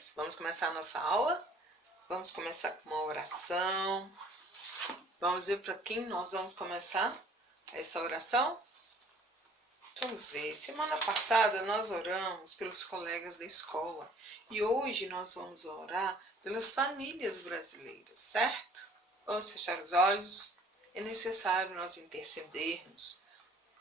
vocês? Vamos começar a nossa aula? Vamos começar com uma oração. Vamos ver para quem nós vamos começar essa oração? Vamos ver. Semana passada nós oramos pelos colegas da escola e hoje nós vamos orar pelas famílias brasileiras, certo? Vamos fechar os olhos. É necessário nós intercedermos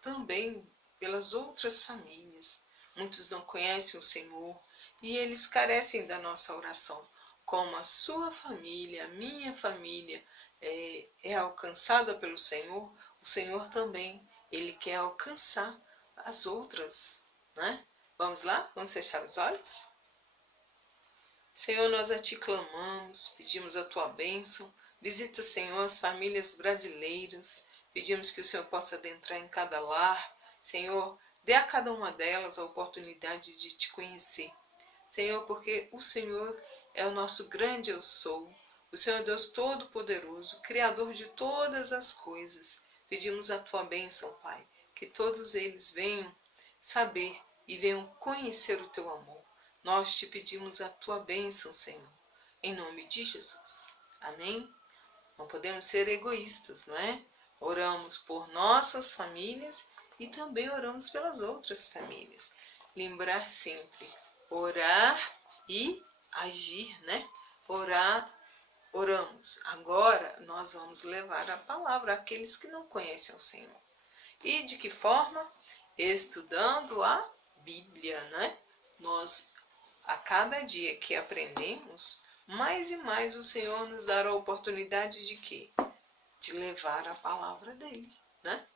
também pelas outras famílias. Muitos não conhecem o Senhor e eles carecem da nossa oração. Como a sua família, a minha família é alcançada pelo Senhor, o Senhor também, Ele quer alcançar as outras, né? Vamos lá? Vamos fechar os olhos? Senhor, nós a Ti clamamos, pedimos a Tua bênção. Visita, Senhor, as famílias brasileiras. Pedimos que o Senhor possa adentrar em cada lar. Senhor, dê a cada uma delas a oportunidade de Te conhecer. Senhor, porque o Senhor é o nosso grande eu sou. O Senhor é Deus Todo-Poderoso, Criador de todas as coisas. Pedimos a Tua bênção, Pai, que todos eles venham saber e venham conhecer o Teu amor. Nós Te pedimos a Tua bênção, Senhor, em nome de Jesus. Amém? Não podemos ser egoístas, não é? Oramos por nossas famílias e também oramos pelas outras famílias. Lembrar sempre, orar e agir, né? Oramos. Agora nós vamos levar a palavra àqueles que não conhecem o Senhor. E de que forma? Estudando a Bíblia, né? Nós, a cada dia que aprendemos, mais e mais o Senhor nos dará a oportunidade de quê? De levar a palavra dele, né?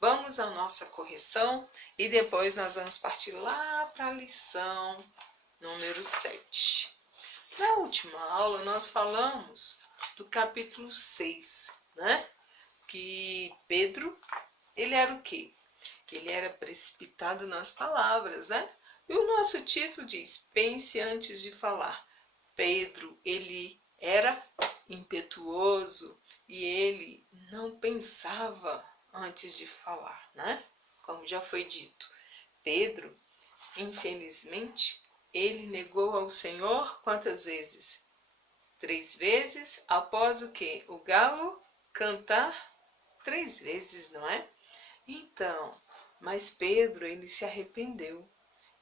Vamos à nossa correção e depois nós vamos partir lá para a lição número 7. Na última aula nós falamos do capítulo 6, né? Que Pedro, ele era o quê? Ele era precipitado nas palavras, né? E o nosso título diz, pense antes de falar. Pedro, ele era impetuoso e ele não pensava antes de falar, né? Como já foi dito, Pedro, infelizmente, ele negou ao Senhor quantas vezes? 3 vezes, após o quê? O galo cantar 3 vezes, não é? Então, mas Pedro, ele se arrependeu.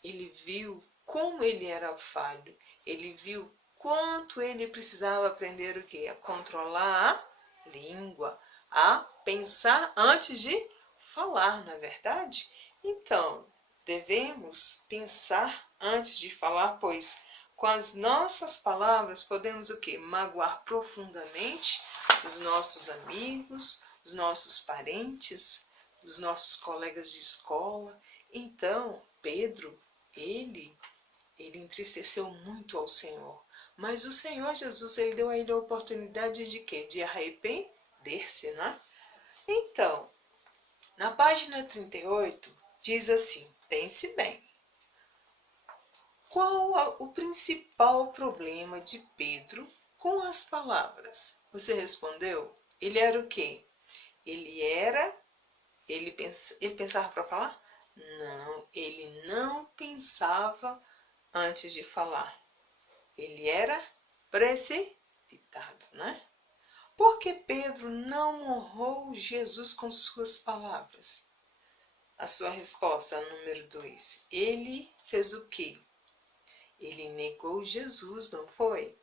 Ele viu como ele era falho. Ele viu quanto ele precisava aprender o quê? A controlar a língua, a pensar antes de falar, não é verdade? Então, devemos pensar antes de falar, pois com as nossas palavras podemos o quê? Magoar profundamente os nossos amigos, os nossos parentes, os nossos colegas de escola. Então, Pedro, ele entristeceu muito ao Senhor. Mas o Senhor Jesus, ele deu a ele a oportunidade de quê? De arrepender-se, né? Então, na página 38, diz assim, pense bem. Qual o principal problema de Pedro com as palavras? Você respondeu? Ele era o quê? Ele pensava para falar? Não, ele não pensava antes de falar. Ele era precipitado, né? Por que Pedro não honrou Jesus com suas palavras? A sua resposta, número 2. Ele fez o quê? Ele negou Jesus, não foi?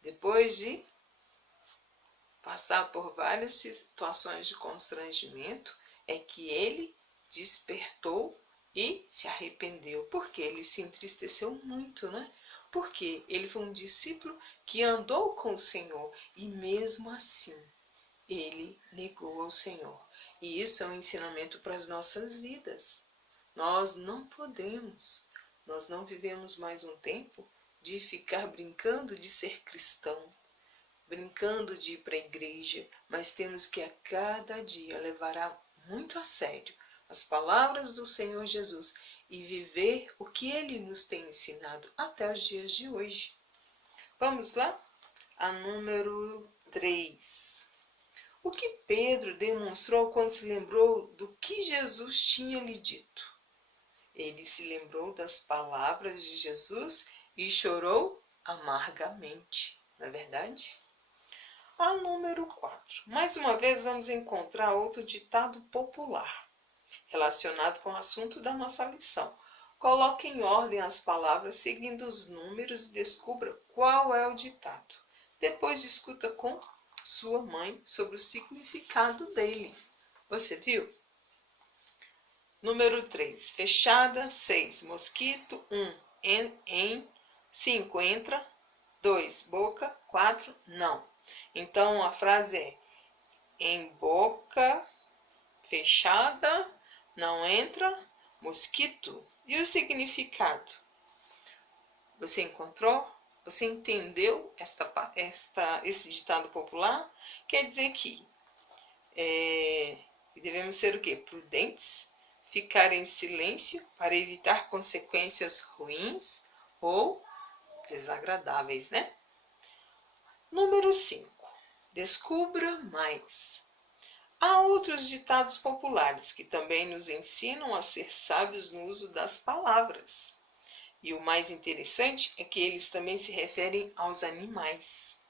Depois de passar por várias situações de constrangimento, é que ele despertou e se arrependeu, porque ele se entristeceu muito, né? Porque ele foi um discípulo que andou com o Senhor e mesmo assim ele negou ao Senhor. E isso é um ensinamento para as nossas vidas. Nós não podemos, nós não vivemos mais um tempo de ficar brincando de ser cristão, brincando de ir para a igreja, mas temos que a cada dia levar muito a sério as palavras do Senhor Jesus e viver o que Ele nos tem ensinado até os dias de hoje. Vamos lá? A número 3. O que Pedro demonstrou quando se lembrou do que Jesus tinha lhe dito? Ele se lembrou das palavras de Jesus e chorou amargamente. Não é verdade? A número 4. Mais uma vez vamos encontrar outro ditado popular relacionado com o assunto da nossa lição. Coloque em ordem as palavras seguindo os números e descubra qual é o ditado. Depois discuta com sua mãe sobre o significado dele. Você viu? Número 3. Fechada. 6. Mosquito. 1. 5. Entra. 2. Boca. 4. Não. Então, a frase é: em boca fechada não entra mosquito. E o significado? Você encontrou? Você entendeu esse ditado popular? Quer dizer que devemos ser o quê? Prudentes, ficar em silêncio para evitar consequências ruins ou desagradáveis, né? Número 5. Descubra mais. Há outros ditados populares que também nos ensinam a ser sábios no uso das palavras. E o mais interessante é que eles também se referem aos animais.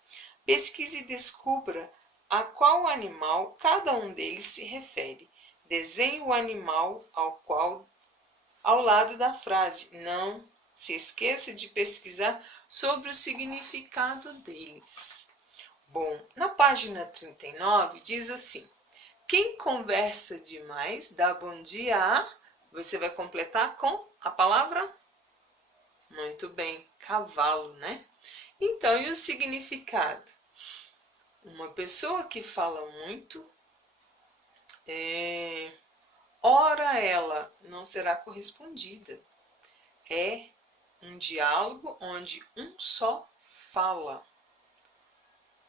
Pesquise e descubra a qual animal cada um deles se refere. Desenhe o animal ao lado da frase. Não se esqueça de pesquisar sobre o significado deles. Bom, na página 39 diz assim: quem conversa demais dá bom dia a... Você vai completar com a palavra? Muito bem, cavalo, né? Então, e o significado? Uma pessoa que fala muito, ora ela não será correspondida. É um diálogo onde um só fala.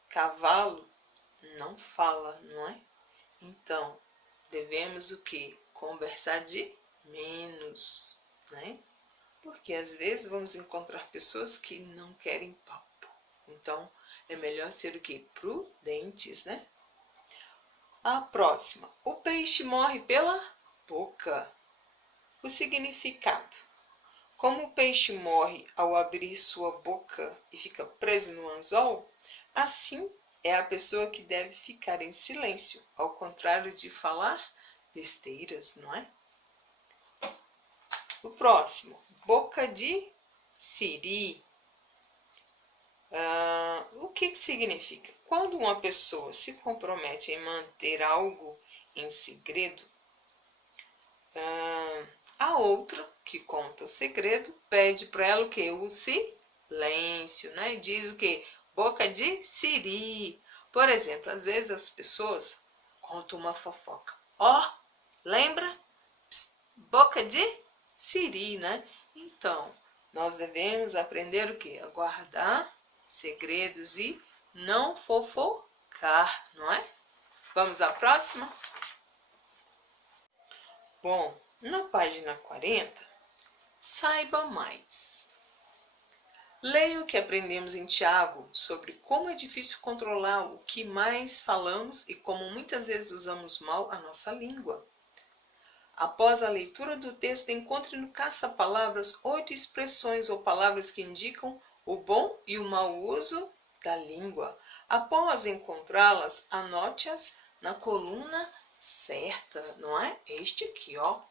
Cavalo não fala, não é? Então, devemos o quê? Conversar de menos, né? Porque às vezes vamos encontrar pessoas que não querem papo. Então, é melhor ser o quê? Prudentes, né? A próxima. O peixe morre pela boca. O significado. Como o peixe morre ao abrir sua boca e fica preso no anzol, assim é a pessoa que deve ficar em silêncio, ao contrário de falar besteiras, não é? O próximo, boca de siri. O que significa? Quando uma pessoa se compromete em manter algo em segredo, a outra que conta o segredo pede para ela o que? O silêncio, né? E diz o que? Boca de siri. Por exemplo, às vezes as pessoas contam uma fofoca. Lembra? Psst, boca de siri, né? Então, nós devemos aprender o que? A guardar segredos e não fofocar, não é? Vamos à próxima? Bom, na página 40, saiba mais. Leia o que aprendemos em Tiago sobre como é difícil controlar o que mais falamos e como muitas vezes usamos mal a nossa língua. Após a leitura do texto, encontre no caça-palavras 8 expressões ou palavras que indicam o bom e o mau uso da língua. Após encontrá-las, anote-as na coluna certa, não é? Este aqui, ó.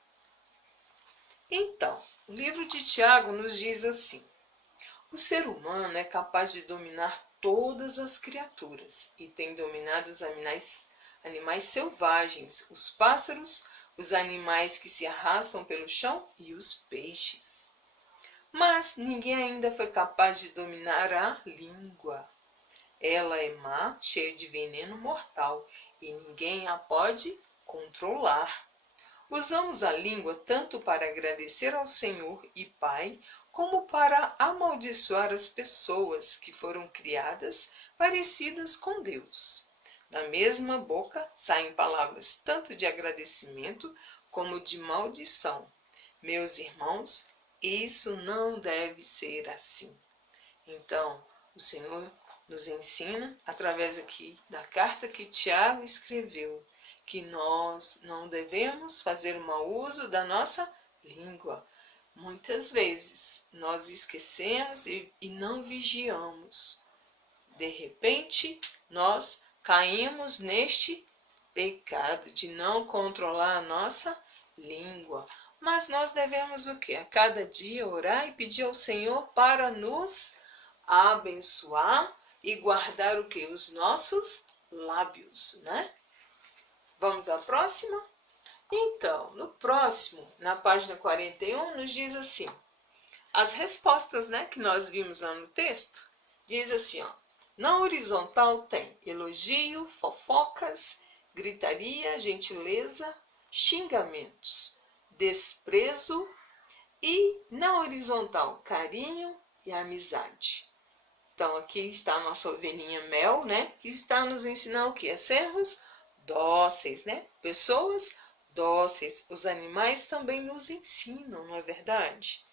Então, o livro de Tiago nos diz assim: o ser humano é capaz de dominar todas as criaturas e tem dominado os animais selvagens, os pássaros, os animais que se arrastam pelo chão e os peixes. Mas ninguém ainda foi capaz de dominar a língua. Ela é má, cheia de veneno mortal, e ninguém a pode controlar. Usamos a língua tanto para agradecer ao Senhor e Pai, como para amaldiçoar as pessoas que foram criadas parecidas com Deus. Da mesma boca saem palavras tanto de agradecimento como de maldição. Meus irmãos, isso não deve ser assim. Então, o Senhor nos ensina, através aqui da carta que Tiago escreveu, que nós não devemos fazer mau uso da nossa língua. Muitas vezes nós esquecemos e não vigiamos. De repente, nós caímos neste pecado de não controlar a nossa língua. Mas nós devemos o quê? A cada dia orar e pedir ao Senhor para nos abençoar e guardar o quê? Os nossos lábios, né? Vamos à próxima? Então, no próximo, na página 41, nos diz assim, as respostas, né, que nós vimos lá no texto, diz assim, ó, na horizontal tem elogio, fofocas, gritaria, gentileza, xingamentos, desprezo e na horizontal carinho e amizade. Então aqui está a nossa ovelhinha Mel, né, que está nos ensinando o que? A sermos dóceis, né? Pessoas dóceis. Os animais também nos ensinam, não é verdade?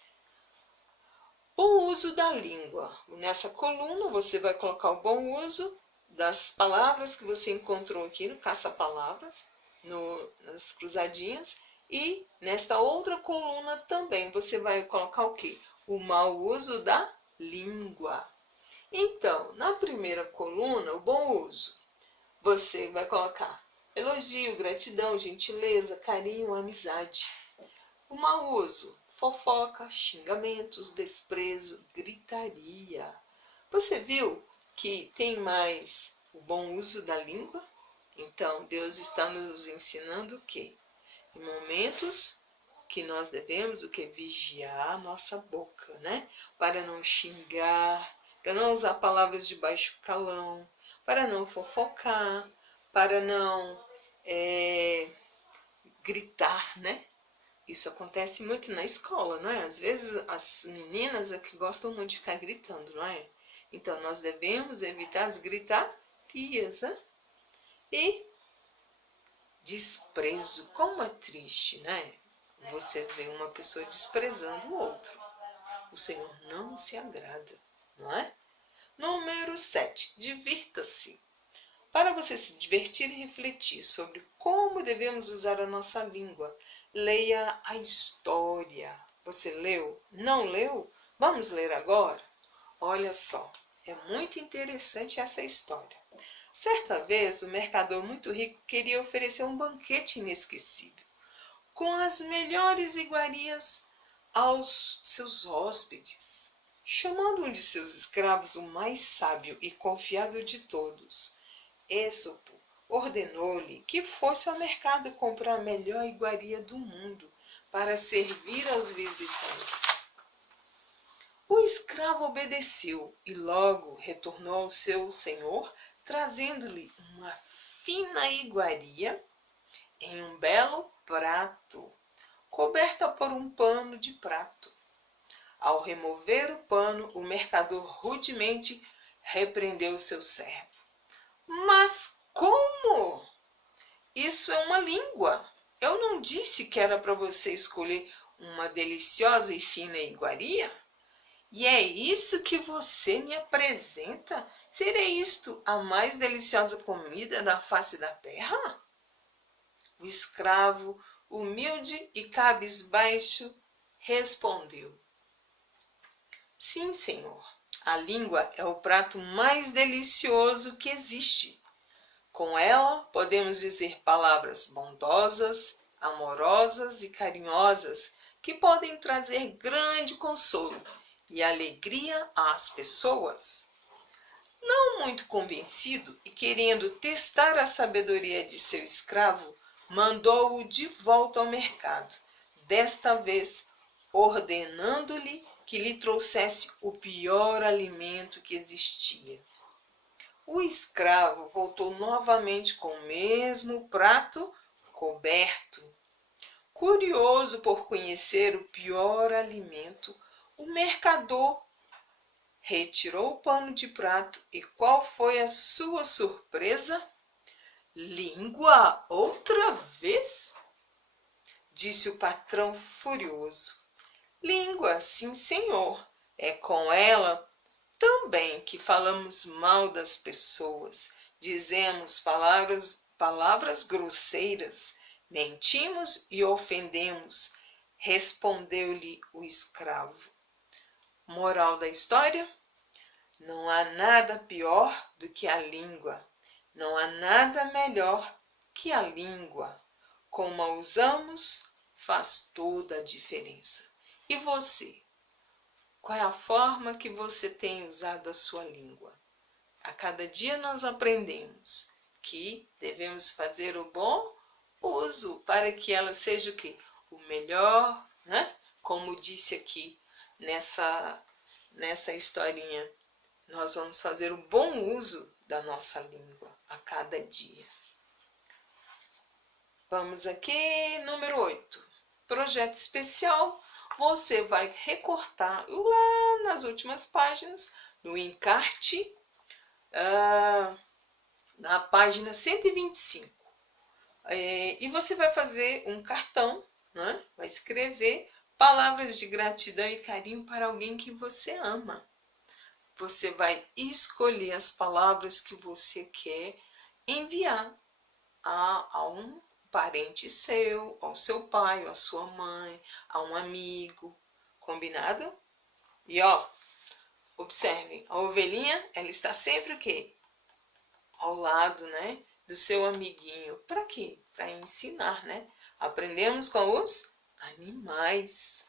Bom uso da língua. Nessa coluna você vai colocar o bom uso das palavras que você encontrou aqui no caça-palavras, nas cruzadinhas. E nesta outra coluna também você vai colocar o quê? O mau uso da língua. Então, na primeira coluna, o bom uso, você vai colocar elogio, gratidão, gentileza, carinho, amizade. O mau uso, fofoca, xingamentos, desprezo, gritaria. Você viu que tem mais o bom uso da língua? Então, Deus está nos ensinando o quê? Em momentos que nós devemos o quê? Vigiar a nossa boca, né? Para não xingar, para não usar palavras de baixo calão, para não fofocar, para não gritar, né? Isso acontece muito na escola, não é? Às vezes as meninas é que gostam muito de ficar gritando, não é? Então nós devemos evitar as gritarias, né? E desprezo, como é triste, né? Você vê uma pessoa desprezando o outro. O Senhor não se agrada, não é? Número 7. Divirta-se. Para você se divertir e refletir sobre como devemos usar a nossa língua, leia a história. Você leu? Não leu? Vamos ler agora? Olha só, é muito interessante essa história. Certa vez, um mercador muito rico queria oferecer um banquete inesquecível, com as melhores iguarias aos seus hóspedes. Chamando um de seus escravos, o mais sábio e confiável de todos, Ésopo, ordenou-lhe que fosse ao mercado comprar a melhor iguaria do mundo para servir aos visitantes. O escravo obedeceu e logo retornou ao seu senhor, trazendo-lhe uma fina iguaria em um belo prato, coberta por um pano de prato. Ao remover o pano, o mercador rudemente repreendeu seu servo. Mas como? Isso é uma língua. Eu não disse que era para você escolher uma deliciosa e fina iguaria? E é isso que você me apresenta? Seria isto a mais deliciosa comida da face da terra? O escravo, humilde e cabisbaixo, respondeu: Sim, senhor. A língua é o prato mais delicioso que existe. Com ela podemos dizer palavras bondosas, amorosas e carinhosas que podem trazer grande consolo e alegria às pessoas. Não muito convencido e querendo testar a sabedoria de seu escravo, mandou-o de volta ao mercado, desta vez ordenando-lhe que lhe trouxesse o pior alimento que existia. O escravo voltou novamente com o mesmo prato coberto. Curioso por conhecer o pior alimento, o mercador retirou o pano de prato e qual foi a sua surpresa? Língua outra vez? Disse o patrão furioso. Língua, sim, senhor. É com ela também que falamos mal das pessoas, dizemos palavras grosseiras, mentimos e ofendemos, Respondeu-lhe o escravo. Moral da história? Não há nada pior do que a língua. Não há nada melhor que a língua. Como a usamos, faz toda a diferença. E você? Qual é a forma que você tem usado a sua língua? A cada dia nós aprendemos que devemos fazer o bom uso para que ela seja o quê? O melhor, né? Como disse aqui nessa historinha, nós vamos fazer o bom uso da nossa língua a cada dia. Vamos aqui, número 8. Projeto especial. Você vai recortar lá nas últimas páginas, no encarte, na página 125. E você vai fazer um cartão, né? Vai escrever palavras de gratidão e carinho para alguém que você ama. Você vai escolher as palavras que você quer enviar a um parente seu, ao seu pai, à sua mãe, a um amigo. Combinado? E observem, a ovelhinha, ela está sempre o quê? Ao lado, né? Do seu amiguinho. Para quê? Para ensinar, né? Aprendemos com os animais.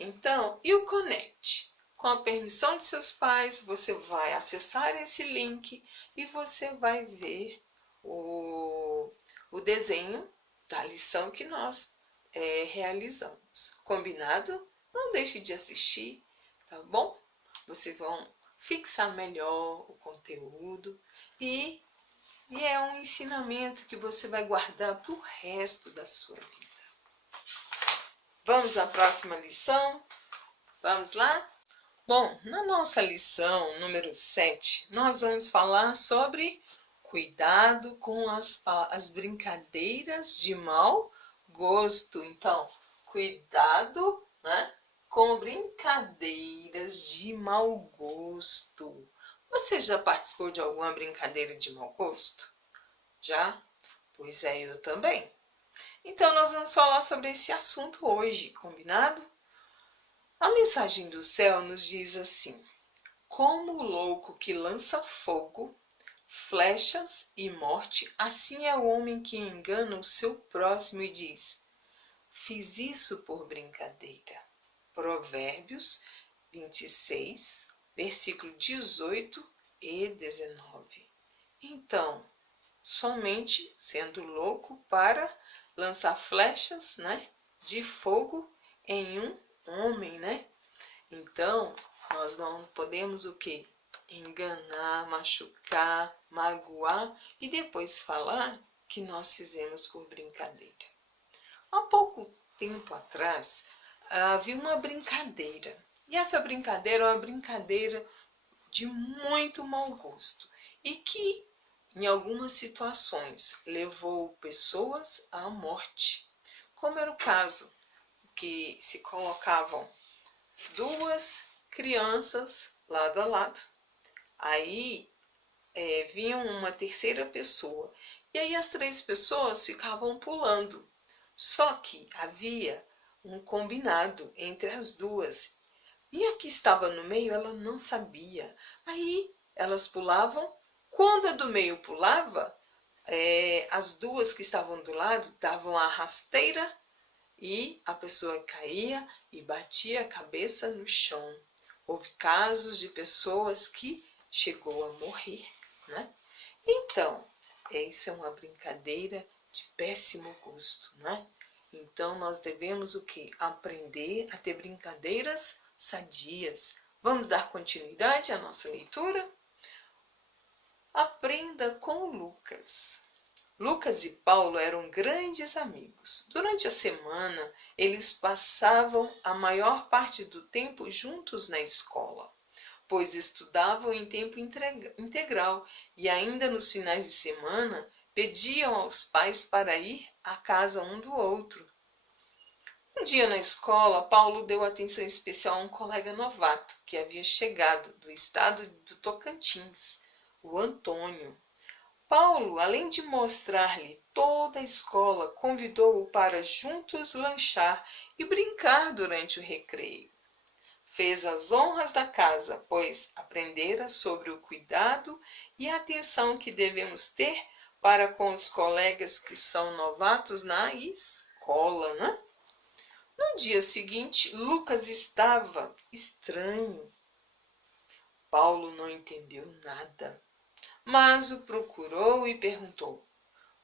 Então, e o Connect? Com a permissão de seus pais, você vai acessar esse link e você vai ver o desenho da lição que nós realizamos. Combinado? Não deixe de assistir, tá bom? Vocês vão fixar melhor o conteúdo e é um ensinamento que você vai guardar para o resto da sua vida. Vamos à próxima lição? Vamos lá? Bom, na nossa lição número 7, nós vamos falar sobre cuidado com as brincadeiras de mau gosto. Então, cuidado, né, com brincadeiras de mau gosto. Você já participou de alguma brincadeira de mau gosto? Já? Pois é, eu também. Então, nós vamos falar sobre esse assunto hoje, combinado? A mensagem do céu nos diz assim: como o louco que lança fogo, flechas e morte, assim é o homem que engana o seu próximo e diz: fiz isso por brincadeira. Provérbios 26, versículo 18 e 19. Então, somente sendo louco para lançar flechas, né, de fogo em um homem, né? Então, nós não podemos o quê? Enganar, machucar, magoar e depois falar que nós fizemos por brincadeira. Há pouco tempo atrás, havia uma brincadeira. E essa brincadeira é uma brincadeira de muito mau gosto e que, em algumas situações, levou pessoas à morte. Como era o caso que se colocavam duas crianças lado a lado. Aí vinha uma terceira pessoa. E aí as três pessoas ficavam pulando. Só que havia um combinado entre as duas. E a que estava no meio, ela não sabia. Aí elas pulavam. Quando a do meio pulava, as duas que estavam do lado davam a rasteira e a pessoa caía e batia a cabeça no chão. Houve casos de pessoas que chegou a morrer, né? Então, isso é uma brincadeira de péssimo gosto, né? Então, nós devemos o quê? Aprender a ter brincadeiras sadias. Vamos dar continuidade à nossa leitura? Aprenda com Lucas. Lucas e Paulo eram grandes amigos. Durante a semana, eles passavam a maior parte do tempo juntos na escola, pois estudavam em tempo integral e ainda nos finais de semana pediam aos pais para ir à casa um do outro. Um dia na escola, Paulo deu atenção especial a um colega novato que havia chegado do estado do Tocantins, o Antônio. Paulo, além de mostrar-lhe toda a escola, convidou-o para juntos lanchar e brincar durante o recreio. Fez as honras da casa, pois aprendera sobre o cuidado e a atenção que devemos ter para com os colegas que são novatos na escola, né? No dia seguinte, Lucas estava estranho. Paulo não entendeu nada, mas o procurou e perguntou: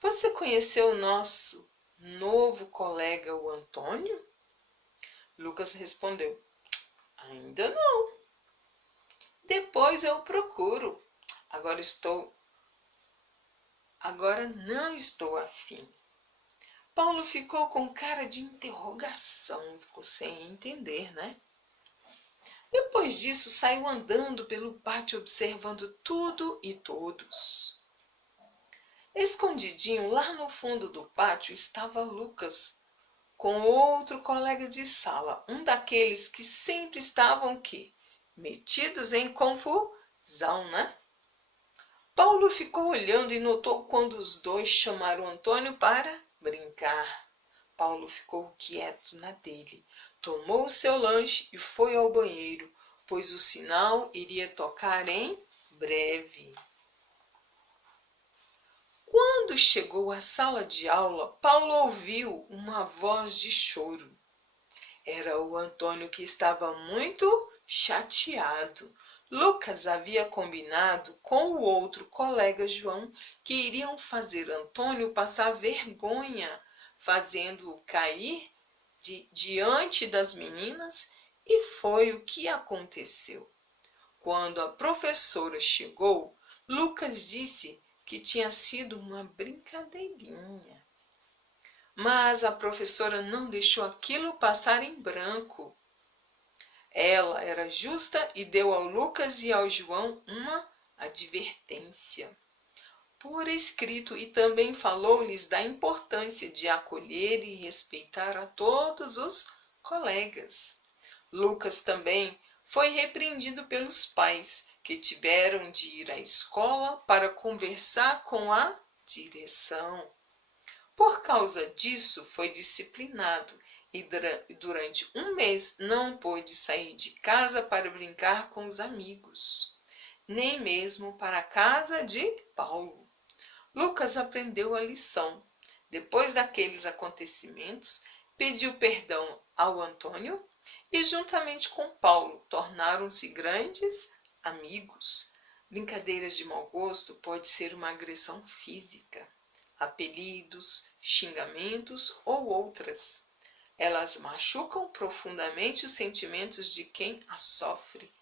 Você conheceu o nosso novo colega, o Antônio? Lucas respondeu: Ainda não. Depois eu procuro. Agora não estou afim. Paulo ficou com cara de interrogação, ficou sem entender, né? Depois disso, saiu andando pelo pátio observando tudo e todos. Escondidinho lá no fundo do pátio estava Lucas, com outro colega de sala, um daqueles que sempre estavam metidos em confusão, né? Paulo ficou olhando e notou quando os dois chamaram Antônio para brincar. Paulo ficou quieto na dele, tomou o seu lanche e foi ao banheiro, pois o sinal iria tocar em breve. Quando chegou à sala de aula, Paulo ouviu uma voz de choro. Era o Antônio, que estava muito chateado. Lucas havia combinado com o outro colega João que iriam fazer Antônio passar vergonha, fazendo-o cair diante das meninas, e foi o que aconteceu. Quando a professora chegou, Lucas disse que tinha sido uma brincadeirinha. Mas a professora não deixou aquilo passar em branco. Ela era justa e deu ao Lucas e ao João uma advertência por escrito, e também falou-lhes da importância de acolher e respeitar a todos os colegas. Lucas também foi repreendido pelos pais, que tiveram de ir à escola para conversar com a direção. Por causa disso, foi disciplinado e durante um mês não pôde sair de casa para brincar com os amigos, nem mesmo para a casa de Paulo. Lucas aprendeu a lição. Depois daqueles acontecimentos, pediu perdão ao Antônio e, juntamente com Paulo, tornaram-se grandes amigos. Brincadeiras de mau gosto pode ser uma agressão física, apelidos, xingamentos ou outras. Elas machucam profundamente os sentimentos de quem as sofre.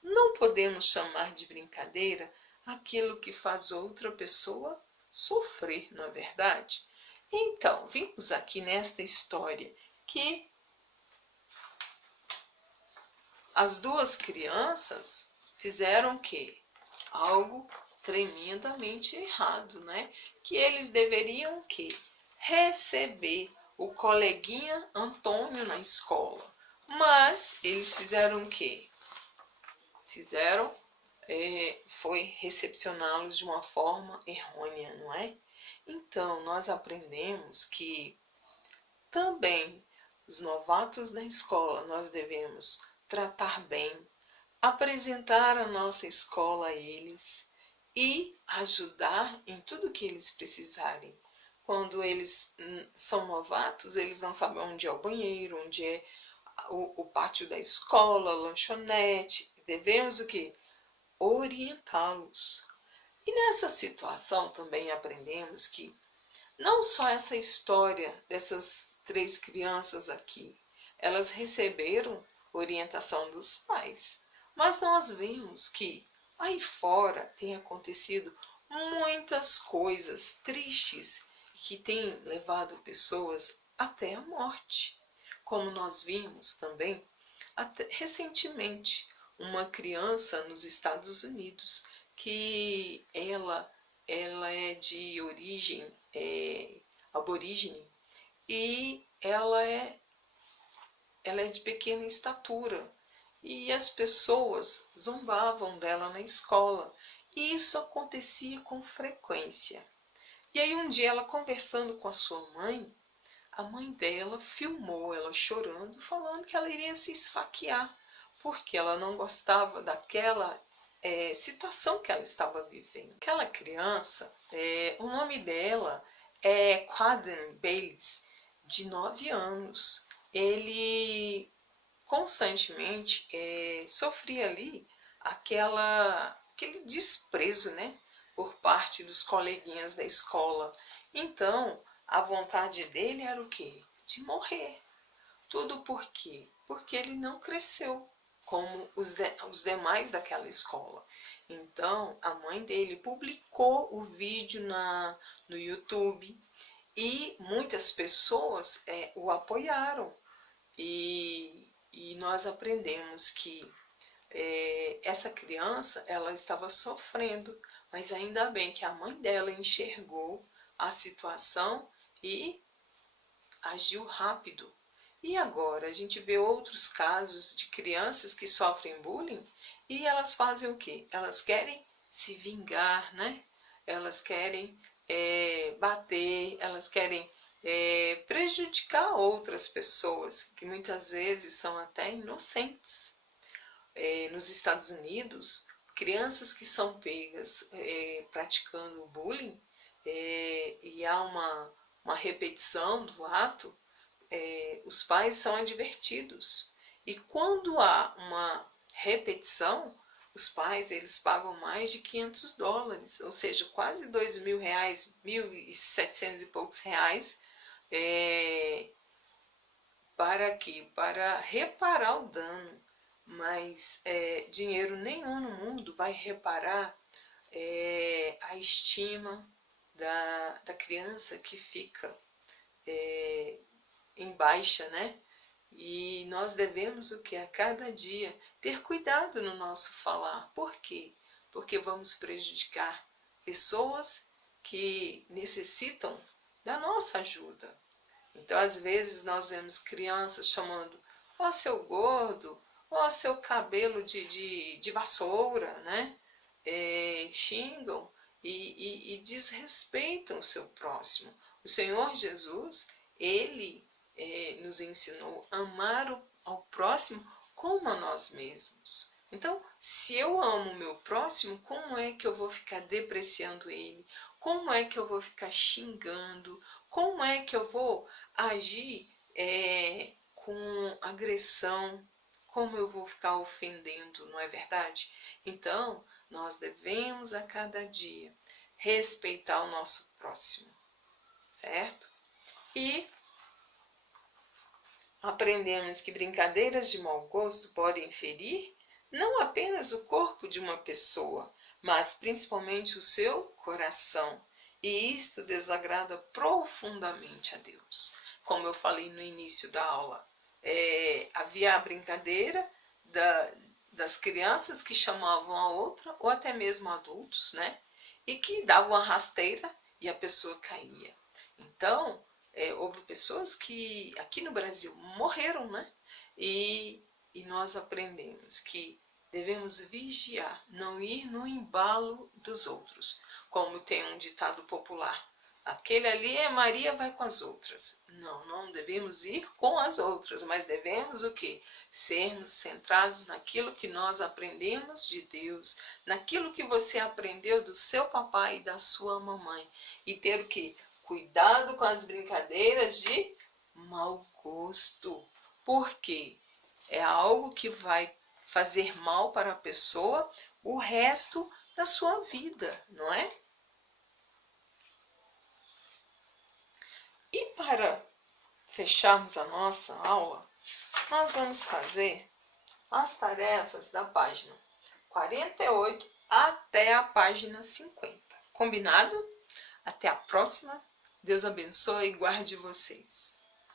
Não podemos chamar de brincadeira aquilo que faz outra pessoa sofrer, não é verdade? Então, vimos aqui nesta história que as duas crianças fizeram algo tremendamente errado, né? Que eles deveriam receber o coleguinha Antônio na escola. Mas eles fizeram foi recepcioná-los de uma forma errônea, não é? Então, nós aprendemos que também os novatos da escola nós devemos tratar bem, apresentar a nossa escola a eles e ajudar em tudo que eles precisarem. Quando eles são novatos, eles não sabem onde é o banheiro, onde é o pátio da escola, a lanchonete. Devemos orientá-los. E nessa situação também aprendemos que não só essa história dessas 3 crianças aqui, elas receberam orientação dos pais, mas nós vemos que aí fora tem acontecido muitas coisas tristes que têm levado pessoas até a morte, como nós vimos também recentemente uma criança nos Estados Unidos que ela é de origem aborígene e ela é de pequena estatura e as pessoas zombavam dela na escola E isso acontecia com frequência. E aí um dia ela conversando com a sua mãe, a mãe dela filmou ela chorando, falando que ela iria se esfaquear, porque ela não gostava daquela situação que ela estava vivendo. Aquela criança, o nome dela é Quaden Baylis, de 9 anos. Ele constantemente sofria ali aquele desprezo, né, por parte dos coleguinhas da escola. Então, a vontade dele era o quê? De morrer. Tudo por quê? Porque ele não cresceu como os demais daquela escola. Então, a mãe dele publicou o vídeo no YouTube e muitas pessoas o apoiaram. E nós aprendemos que essa criança ela estava sofrendo, mas ainda bem que a mãe dela enxergou a situação e agiu rápido. E agora a gente vê outros casos de crianças que sofrem bullying e elas fazem o quê? Elas querem se vingar, né? Elas querem bater, elas querem prejudicar outras pessoas, que muitas vezes são até inocentes. Nos Estados Unidos, crianças que são pegas praticando bullying e há uma repetição do ato, os pais são advertidos. E quando há uma repetição, os pais eles pagam mais de $500, ou seja, quase R$2.000, 1.700 e poucos reais, para quê? Para reparar o dano. Mas dinheiro nenhum no mundo vai reparar a estima da criança que fica em baixa, né? E nós devemos o que? A cada dia ter cuidado no nosso falar. Por quê? Porque vamos prejudicar pessoas que necessitam da nossa ajuda. Então, às vezes, nós vemos crianças chamando, ó seu gordo, ó seu cabelo de vassoura, né? Xingam e desrespeitam o seu próximo. O Senhor Jesus, Ele nos ensinou a amar ao próximo como a nós mesmos. Então, se eu amo o meu próximo, como é que eu vou ficar depreciando ele? Como é que eu vou ficar xingando? Como é que eu vou agir com agressão? Como eu vou ficar ofendendo, não é verdade? Então, nós devemos a cada dia respeitar o nosso próximo, certo? E aprendemos que brincadeiras de mau gosto podem ferir não apenas o corpo de uma pessoa, mas principalmente o seu coração. E isto desagrada profundamente a Deus. Como eu falei no início da aula, havia a brincadeira das crianças que chamavam a outra, ou até mesmo adultos, né? E que davam uma rasteira e a pessoa caía. Então, houve pessoas que aqui no Brasil morreram, né? E nós aprendemos que devemos vigiar, não ir no embalo dos outros. Como tem um ditado popular, aquele ali Maria vai com as outras. Não, não devemos ir com as outras, mas devemos o quê? Sermos centrados naquilo que nós aprendemos de Deus, naquilo que você aprendeu do seu papai e da sua mamãe. E ter o quê? Cuidado com as brincadeiras de mau gosto. Por quê? É algo que vai fazer mal para a pessoa o resto da sua vida, não é? E para fecharmos a nossa aula, nós vamos fazer as tarefas da página 48 até a página 50. Combinado? Até a próxima. Deus abençoe e guarde vocês.